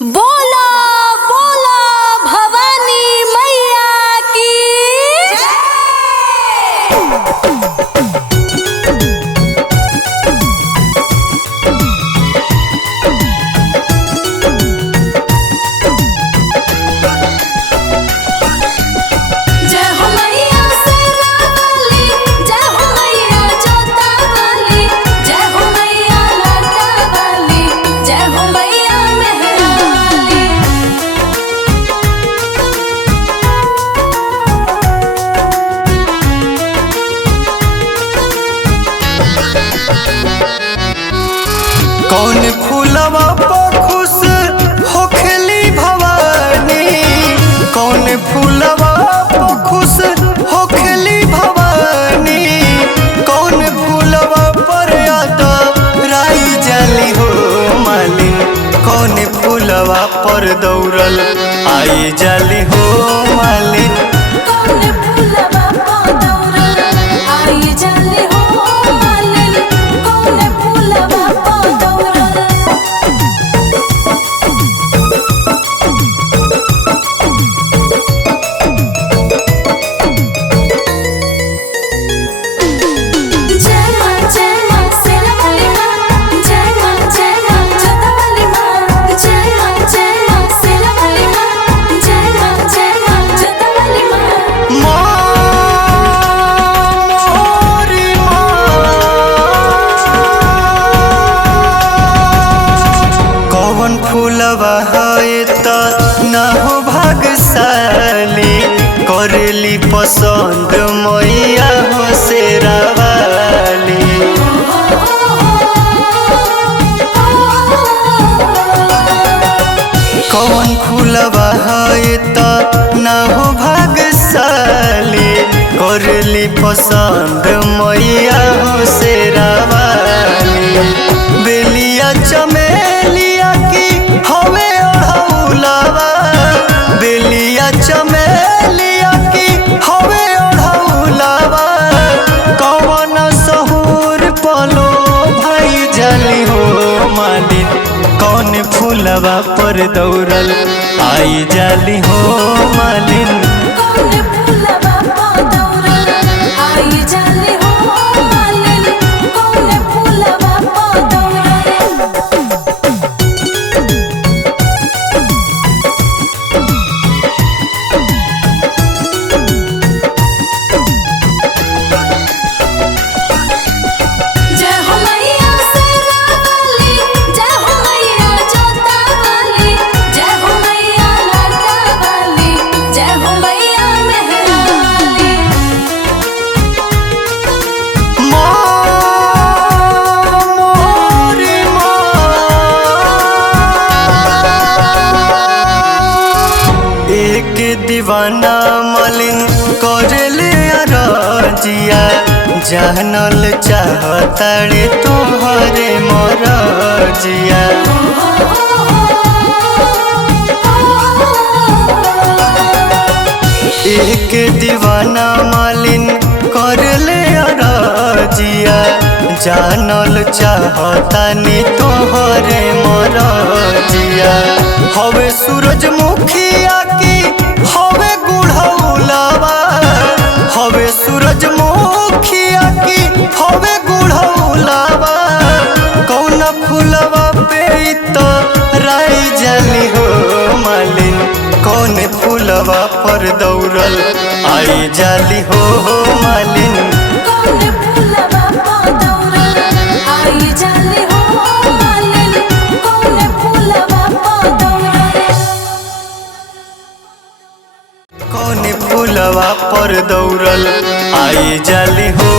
बोला बोला भवानी मैया की जय हो मैया शेरा वाली, जय हो मैया जोता वाली, जय हो मैया लाटा वाली, जय हो मैया मेहरा वाली। कौन फूलवा पर खुश होखली भवानी, कौन फूलवा पर खुश होखली भवानी, कौन फूलवा पर याद राई जाली हो मालिन, कौन फूलवा पर दौड़ल आई जाली हो मालिन। कौन फूलवा पर दौड़ल आई जाली हो मालिन, कौन फूलवा पर दौड़ल। जय मां शेरा वाली मां, जय मां जोता वाली मां, जय मां शेरा वाली मां, जय मां जोता वाली मां। मोरी कौन फूलवा है त ना हो भागशाली, करेली पसंद मैया हो शेरा वाली। कौन फूलवा है त ना हो भागशाली, करेली पसंद मैया हो शेरा वाली। बेलिया चमेलिया की हवे ओढ़ौलवा, बेलिया चमेलिया की हवे ओढ़ौलवा, कौन सहूर पलो भाई जाली हो मालिन, कौन फूलवा पर दौड़ल आई जाली हो मालिन। कौन फूलवा पर दौड़ल आई जाली हो मालिन, कौन फूलवा पर दौड़ल। जय हो मैया शेरा वाली, जय हो मैया जोता वाली, जय हो मैया लाटा वाली, जय हो मैया मेहरा वाली। मोरी एक दीवाना मलिन करले रजिया, जानल चाहताड़े तोहरे मरजिया। एक दीवाना मालिन करले रजिया, जानल चाहतानी तोहरे मरजिया। हवे सूरजमुखिया की हवे गुढ़ौलवा, हवे सूरजमुखिया की हवे गुढ़ौलवा, कौन फूलवा पे त राई जाली हो मालिन, कौन फूलवा पर दौड़ल आई जाली हो मालिन। कौन फूलवा पर दौड़ल आई जाली हो मालिन, कौन फूलवा पर दौड़ल। कौन फूलवा पर दौड़ल आई जाली हो